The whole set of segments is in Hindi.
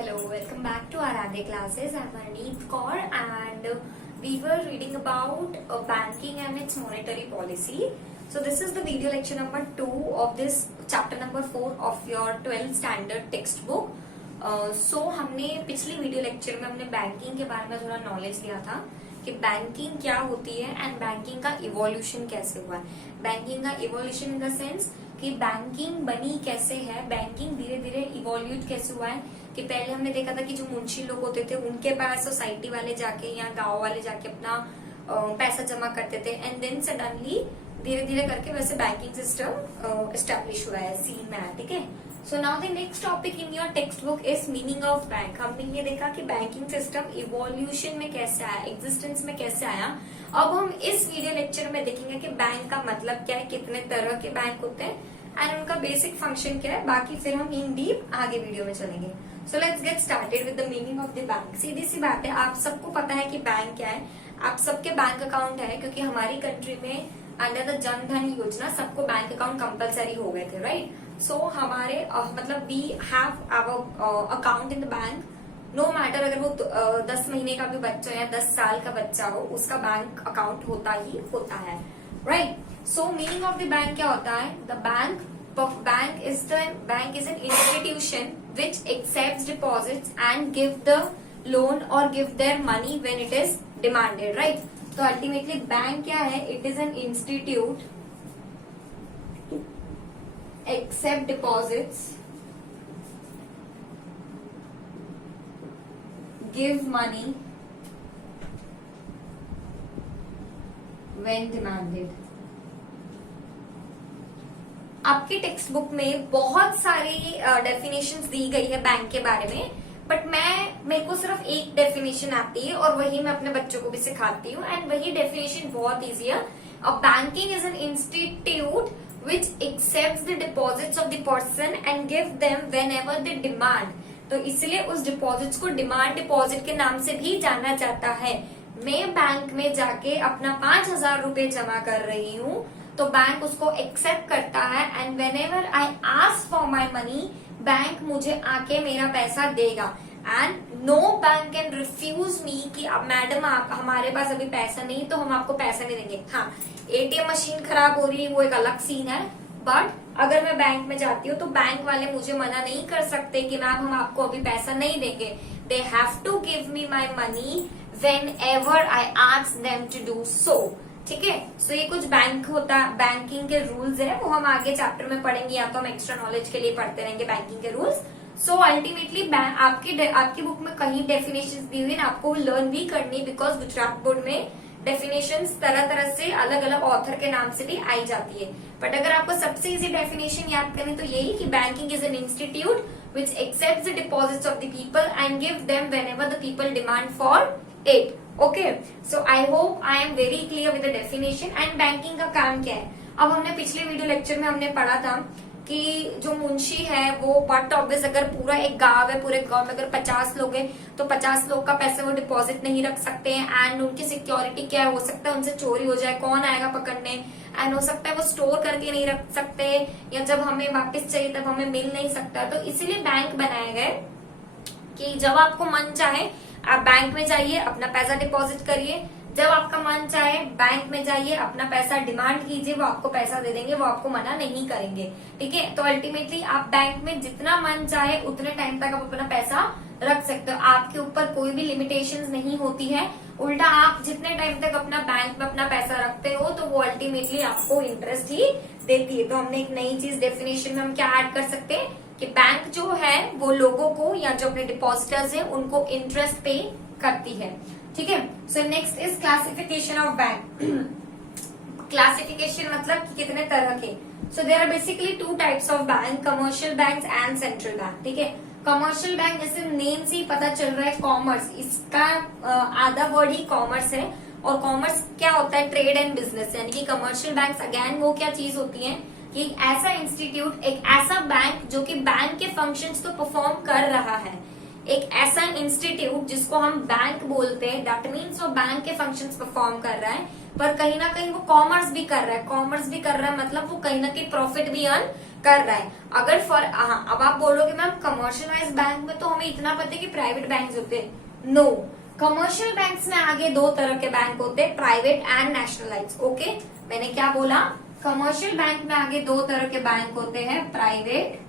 Hello, welcome back to our Radhe classes. I'm Arneet Kaur and we were reading about banking and its monetary policy. So this is the video lecture number 2 of this chapter number 4 of your 12th standard textbook. So हमने पिछली वीडियो लेक्चर में हमने बैंकिंग के बारे में थोड़ा नॉलेज लिया था कि बैंकिंग क्या होती है एंड बैंकिंग का इवोल्यूशन कैसे हुआ है। बैंकिंग का इवोल्यूशन इन द सेंस कि बैंकिंग बनी कैसे है, बैंकिंग धीरे धीरे इवोल्यूट कैसे हुआ है। कि पहले हमने देखा था कि जो मुंशी लोग होते थे उनके पास सोसाइटी वाले जाके या गांव वाले जाके अपना पैसा जमा करते थे एंड देन सडनली धीरे धीरे करके वैसे बैंकिंग सिस्टम एस्टेब्लिश हुआ है, सीन में है। ठीक है, so now the next topic in your text book is meaning of bank. हमने ये देखा कि बैंकिंग सिस्टम इवोल्यूशन में कैसे आया, एग्जिस्टेंस में कैसे आया। अब हम इस वीडियो लेक्चर में देखेंगे कि बैंक का मतलब क्या है, कितने तरह के बैंक होते हैं एंड उनका बेसिक फंक्शन क्या है। बाकी फिर हम इन डीप आगे वीडियो में चलेंगे। So let's get started with the meaning of the bank. सीधी सी बात है, आप सबको पता है कि बैंक क्या है, आप सबके बैंक अकाउंट है, क्योंकि हमारी कंट्री में अंडर द जन धन योजना सबको बैंक अकाउंट कंपलसरी हो गए थे, राइट। सो हमारे मतलब we have our account in the bank. No matter अगर वो 10 महीने का भी बच्चा या 10 साल का बच्चा हो, उसका बैंक अकाउंट होता ही होता है, right. So meaning of the bank क्या होता है? The bank is an institution which accepts deposits and give the loan or give their money when it is demanded, right? So ultimately bank क्या है? It is an institute accept deposits, give money when demanded. आपकी टेक्स्ट बुक में बहुत सारी डेफिनेशंस दी गई है बैंक के बारे में, बट मेरे को सिर्फ एक डेफिनेशन आती है और वही मैं अपने बच्चों को भी सिखाती हूँ एंड वही डेफिनेशन बहुत इजी है। A banking is an institute which accepts the deposits of the person and give them whenever they demand. तो इसलिए उस डिपॉजिट्स को डिमांड डिपॉजिट के नाम से भी जाना जाता है। मैं बैंक में जाके अपना 5,000 रुपए जमा कर रही हूँ तो बैंक उसको एक्सेप्ट करता है and whenever I ask for my money, bank मुझे आके मेरा पैसा देगा and no bank can refuse me कि अब मैडम आप हमारे पास अभी पैसा नहीं तो हम आपको पैसा नहीं देंगे। हाँ, एटीएम मशीन खराब हो रही है वो एक अलग सीन है, बट अगर मैं बैंक में जाती हूँ तो बैंक वाले मुझे मना नहीं कर सकते कि मैम हम आपको अभी पैसा नहीं देंगे। They have to give me my money whenever I ask them to do so. ठीक है, सो ये कुछ बैंकिंग के रूल्स है, वो हम आगे चैप्टर में पढ़ेंगे या तो हम एक्स्ट्रा नॉलेज के लिए पढ़ते रहेंगे बैंकिंग के रूल्स। सो अल्टीमेटली आपकी बुक में कहीं डेफिनेशंस दी हुई है, आपको लर्न भी करनी, बिकॉज गुजरात बोर्ड में डेफिनेशंस तरह तरह से अलग अलग ऑथर के नाम से भी आई जाती है। बट अगर आपको सबसे इजी डेफिनेशन याद करनी तो यही कि banking is an institute which accepts the deposits of the people and give them whenever the people demand for it. Okay, so I hope I am very clear with the definition. And banking का काम क्या है? अब हमने पिछले वीडियो लेक्चर में हमने पढ़ा था कि जो मुंशी है वो बट ऑब्वियस अगर पूरा एक गांव है, पूरे गांव में अगर 50 लोग हैं तो 50 लोग का पैसा वो डिपॉजिट नहीं रख सकते हैं एंड उनकी सिक्योरिटी क्या हो सकता है, उनसे चोरी हो जाए, कौन आएगा पकड़ने, एंड हो सकता है वो स्टोर करके नहीं रख सकते या जब हमें वापस चाहिए तब हमें मिल नहीं सकता। तो इसीलिए बैंक बनाए गए कि जब आपको मन चाहे आप बैंक में जाइए, अपना पैसा डिपॉजिट करिए, जब आपका मन चाहे बैंक में जाइए, अपना पैसा डिमांड कीजिए, वो आपको पैसा दे देंगे, वो आपको मना नहीं करेंगे। ठीक है, तो अल्टीमेटली आप बैंक में जितना मन चाहे उतने टाइम तक आप अपना पैसा रख सकते हो, आपके ऊपर कोई भी लिमिटेशंस नहीं होती है। उल्टा आप जितने टाइम तक अपना बैंक में अपना पैसा रखते हो तो वो अल्टीमेटली आपको इंटरेस्ट ही देती है। तो हमने एक नई चीज डेफिनेशन में हम क्या ऐड कर सकते हैं कि बैंक जो है वो लोगों को या जो अपने डिपॉजिटर्स हैं उनको इंटरेस्ट पे करती है। ठीक है, so next is classification of bank. Classification मतलब कि कितने तरह के। So there are basically 2 types of bank, commercial bank and central bank. ठीक है, कमर्शियल बैंक जैसे नेम से ही पता चल रहा है कॉमर्स, इसका आधा वर्ड ही कॉमर्स है और कॉमर्स क्या होता है? Trade and business. यानी कि कमर्शियल बैंक अगेन वो क्या चीज होती है कि एक ऐसा इंस्टीट्यूट, एक ऐसा बैंक जो कि बैंक के फंक्शंस तो परफॉर्म कर रहा है, एक ऐसा इंस्टीट्यूट जिसको हम बैंक बोलते हैं, दैट मीन्स वो बैंक के फंक्शंस परफॉर्म कर रहा है पर कहीं ना कहीं वो कॉमर्स भी कर रहा है। कॉमर्स भी कर रहा है मतलब वो कहीं ना कहीं प्रॉफिट भी अर्न कर रहा है। अगर फॉर अब आप बोलोगे मैम कमर्शियलाइज बैंक में तो हमें इतना पता है कि प्राइवेट बैंक होते हैं। नो, कमर्शियल बैंक्स में आगे दो तरह के बैंक होते हैं, प्राइवेट एंड नेशनलाइज। ओके, मैंने क्या बोला, कमर्शियल बैंक में आगे दो तरह के बैंक होते हैं, private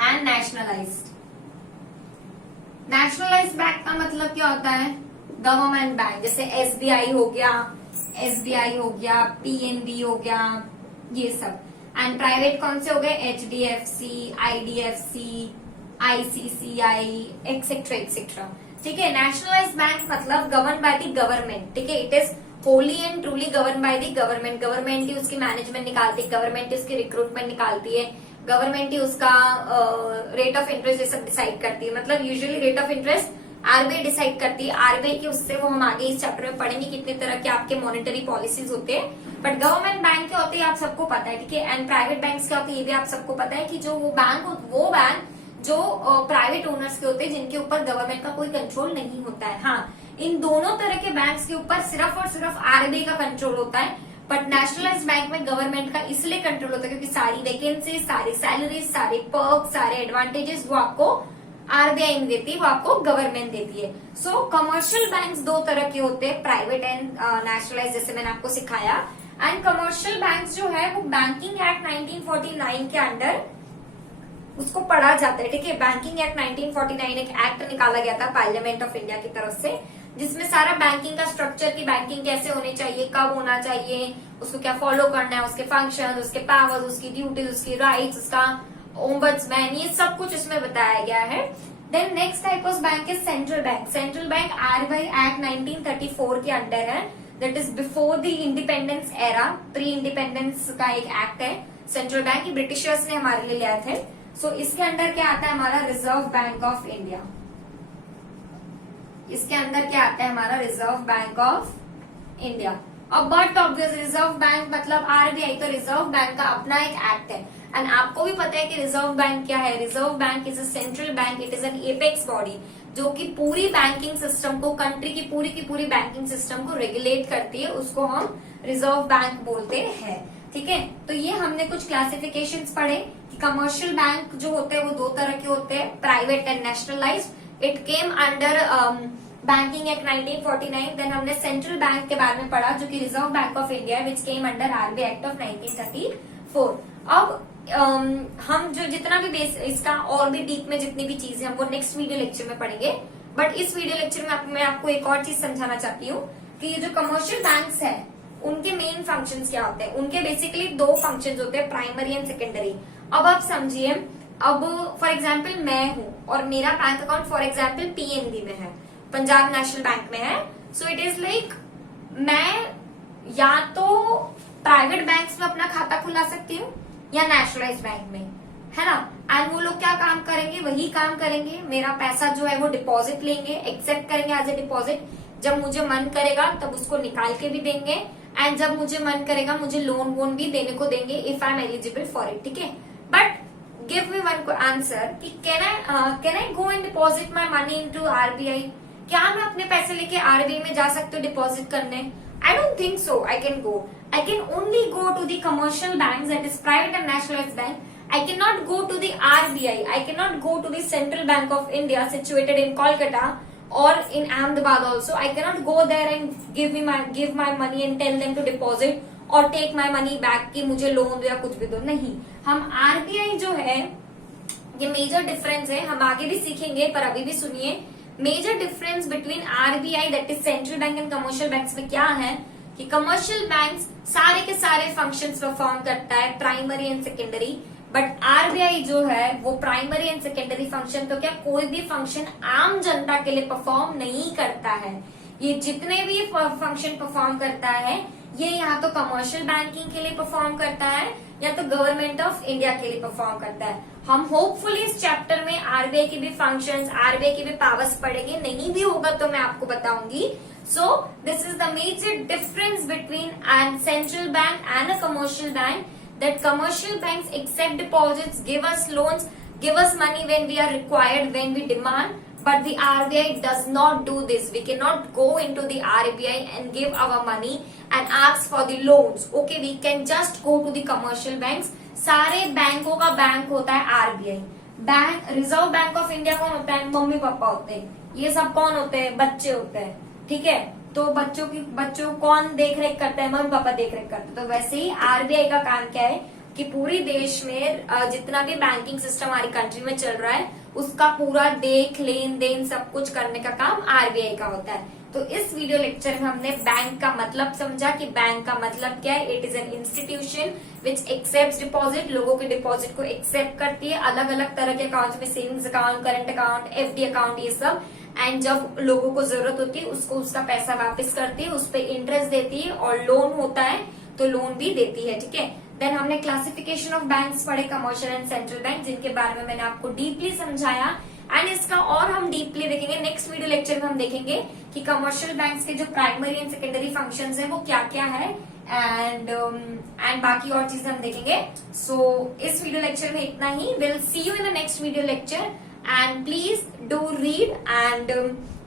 and nationalised. Nationalised bank का मतलब क्या होता है, गवर्नमेंट बैंक, जैसे एसबीआई हो गया, पीएनबी हो गया, ये सब। एंड प्राइवेट कौन से हो गए, HDFC, IDFC, ICCI, etcetera etcetera. ठीक है, नेशनलाइज्ड बैंक मतलब गवर्न बाय द गवर्नमेंट। ठीक है, it is wholly and truly govern by the government. Government ही उसकी मैनेजमेंट निकालती है, गवर्नमेंट ही उसकी रिक्रूटमेंट निकालती है, गवर्नमेंट ही उसका रेट ऑफ इंटरेस्ट ये सब डिसाइड करती है। मतलब usually rate of interest RBI decide करती है। आरबीआई की उससे वो हम आगे इस चैप्टर में पढ़ेंगे कितने तरह के आपके मॉनेटरी पॉलिसीज होते हैं। बट गवर्नमेंट बैंक क्या होते हैं आप सबको पता है। ठीक है, एंड प्राइवेट बैंक्स क्या होते हैं ये भी आप सबको पता है कि जो वो बैंक जो प्राइवेट ओनर्स के होते हैं जिनके ऊपर गवर्नमेंट का कोई कंट्रोल नहीं होता है। हाँ, इन दोनों तरह के बैंक्स के ऊपर सिर्फ और सिर्फ आरबीआई का कंट्रोल होता है। बट नेशनलाइज्ड बैंक में गवर्नमेंट का इसलिए कंट्रोल होता है क्योंकि सारी वैकेंसी, सारी सैलरी, सारे पर्क, सारे एडवांटेजेस वो आपको आरबीआई नहीं देती, वो आपको गवर्नमेंट देती है। सो कमर्शियल बैंक्स दो तरह के होते हैं, प्राइवेट एंड नेशनलाइज्ड, जैसे मैंने आपको सिखाया। एंड कमर्शियल बैंक्स जो है वो बैंकिंग एक्ट 1949 के अंडर उसको पढ़ा जाता है। ठीक है, बैंकिंग एक्ट 1949 एक एक्ट निकाला गया था पार्लियामेंट ऑफ इंडिया की तरफ से, जिसमें सारा बैंकिंग का स्ट्रक्चर की बैंकिंग कैसे होनी चाहिए, कब होना चाहिए, उसको क्या फॉलो करना है, उसके फंक्शन, उसके पावर्स, उसकी ड्यूटीज, उसकी राइट्स, उसका ओम्बड्समैन, ये सब कुछ इसमें बताया गया है। Then next type of bank is central bank. Central bank RBI act 1934 के अंडर है, that is before the independence era, pre independence का एक एक्ट है सेंट्रल बैंक, की ब्रिटिशर्स ने हमारे लिए लिया थे। सो इसके अंदर क्या आता है हमारा रिजर्व बैंक ऑफ इंडिया। इसके अंदर क्या आता है हमारा रिजर्व बैंक ऑफ इंडिया। अब बट ऑब्वियस रिजर्व बैंक मतलब आरबीआई, तो रिजर्व बैंक का अपना एक एक्ट है। एंड आपको भी पता है कि रिजर्व बैंक क्या है। Reserve bank is a central bank, it is N apex body जो कि पूरी बैंकिंग सिस्टम को, कंट्री की पूरी बैंकिंग सिस्टम को रेगुलेट करती है, उसको हम रिजर्व बैंक बोलते हैं। ठीक है, तो ये हमने कुछ क्लासिफिकेशंस पढ़े कि कमर्शियल बैंक जो होते हैं वो दो तरह के होते हैं, private and nationalised. It came under banking act 1949। देन हमने सेंट्रल बैंक के बारे में पढ़ा जो कि reserve bank of India, which came under RBI act of 1934। अब हम जो जितना भी बेस इसका और भी डीप में जितनी भी चीजें हम वो नेक्स्ट वीडियो लेक्चर में पढ़ेंगे। बट इस वीडियो लेक्चर में मैं आपको एक और चीज समझाना चाहती हूँ कि ये जो कमर्शियल बैंक्स है उनके मेन फंक्शंस क्या होते हैं। उनके बेसिकली दो फंक्शंस होते हैं, प्राइमरी एंड सेकेंडरी। अब आप समझिए, अब फॉर एग्जाम्पल मैं हूँ और मेरा bank account for example PNB में है, पंजाब नेशनल बैंक में है। सो इट इज लाइक मैं या तो प्राइवेट बैंक्स में अपना खाता खुला सकती हूँ या नेशनलाइज्ड बैंक में, है ना। एंड वो लोग क्या काम करेंगे, वही काम करेंगे, मेरा पैसा जो है वो डिपॉजिट लेंगे, एक्सेप्ट करेंगे एज ए डिपॉजिट। जब मुझे मन करेगा तब उसको निकाल के भी देंगे, एंड जब मुझे मन करेगा मुझे लोन वोन भी देने को देंगे if I am eligible for it. ठीक है, but give me one answer कि can I go and deposit my money into RBI. क्या मैं अपने पैसे लेके आरबीआई में जा सकती हूँ डिपॉजिट करने? I don't think so. I can go. I can only go to the commercial banks, that is private and nationalized bank. I cannot go to the RBI. I cannot go to the Central Bank of India situated in Kolkata or in Ahmedabad also. I cannot go there and give my money and tell them to deposit or take my money back कि मुझे लोन दो या कुछ भी दो। नहीं, हम RBI जो है ये मेजर डिफरेंस है, हम आगे भी सीखेंगे पर अभी भी सुनिए। Major difference between RBI that is central bank and commercial banks में क्या है कि कमर्शियल बैंक्स सारे के सारे फंक्शंस परफॉर्म करता है, primary and secondary. But RBI जो है वो प्राइमरी एंड सेकेंडरी फंक्शन तो क्या कोई भी फंक्शन आम जनता के लिए परफॉर्म नहीं करता है। ये जितने भी फंक्शन परफॉर्म करता है ये यहाँ तो कमर्शियल बैंकिंग के लिए परफॉर्म करता है या तो गवर्नमेंट ऑफ इंडिया के लिए परफॉर्म करता है। हम होपफुली इस चैप्टर में आरबीआई के भी फंक्शंस, आरबीआई के भी पावर्स पढ़ेंगे, नहीं भी होगा तो मैं आपको बताऊंगी। So this is the major difference between an central bank and a commercial bank, that commercial banks accept deposits, give us loans, give us money when we are required, when we demand, but the RBI does not do this. We cannot go into the RBI and give our money and ask for the loans. Okay, we can just go to the commercial banks सारे बैंकों का बैंक होता है RBI. Bank, reserve bank of India कौन होता है? मम्मी पापा होते हैं। ये सब कौन होते हैं? बच्चे होते हैं। ठीक है, तो बच्चों को कौन देख रेख करता है? मम्मी पापा देख रेख करते हैं। तो वैसे ही आरबीआई का काम क्या है कि पूरी देश में जितना भी बैंकिंग सिस्टम हमारी कंट्री में चल रहा है उसका पूरा देख लेन देन सब कुछ करने का काम आरबीआई का होता है। तो इस वीडियो लेक्चर में हमने बैंक का मतलब समझा कि बैंक का मतलब क्या है। It is an institution which accept deposit, लोगों के डिपॉजिट को एक्सेप्ट करती है अलग अलग तरह के अकाउंट में, savings account, current account, FD account, ये सब। एंड जब लोगों को जरूरत होती है उसको उसका पैसा वापस करती है, उस पर इंटरेस्ट देती है, और लोन होता है तो लोन भी देती है। ठीक है, देन हमने क्लासिफिकेशन ऑफ बैंक्स पढ़े, कमर्शियल एंड सेंट्रल बैंक, जिनके बारे में मैंने आपको डीपली समझाया। एंड इसका और हम डीपली देखेंगे नेक्स्ट वीडियो लेक्चर में। हम देखेंगे कि कमर्शियल बैंक्स के जो प्राइमरी एंड सेकेंडरी फंक्शंस हैं वो क्या क्या है, एंड बाकी और चीजें हम देखेंगे। सो इस वीडियो लेक्चर में इतना ही। Will see you in the next video lecture, and please do read, and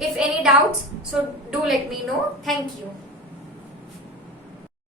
if any doubts, so do let me know. Thank you.